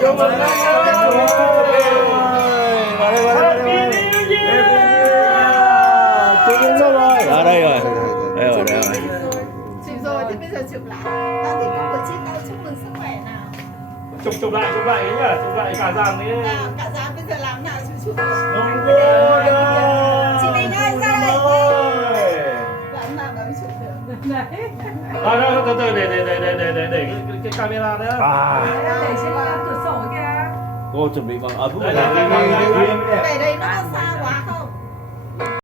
Chúc mừng anh ơi. Vào đây, vào đây, vào đây. Chúc mừng rồi. À đây rồi. Đây rồi, đây rồi. Chụp rồi thì bây giờ chụp lại. Ta thì có một chiếc tay chúc mừng sức khỏe nào. Chụp lại ấy nhá, chụp lại cả dàn ấy. Nào, cả dàn bây giờ làm nào chụp. Nông cô đây. Chị Bình ơi, ra đây. Ơi. Làm nào mà chụp được. Đấy. Rồi, từ từ để cái camera đấy. À, Để trên cửa sổ kìa. cô chuẩn bị bằng ấm. Đây, Để đây nó là sao?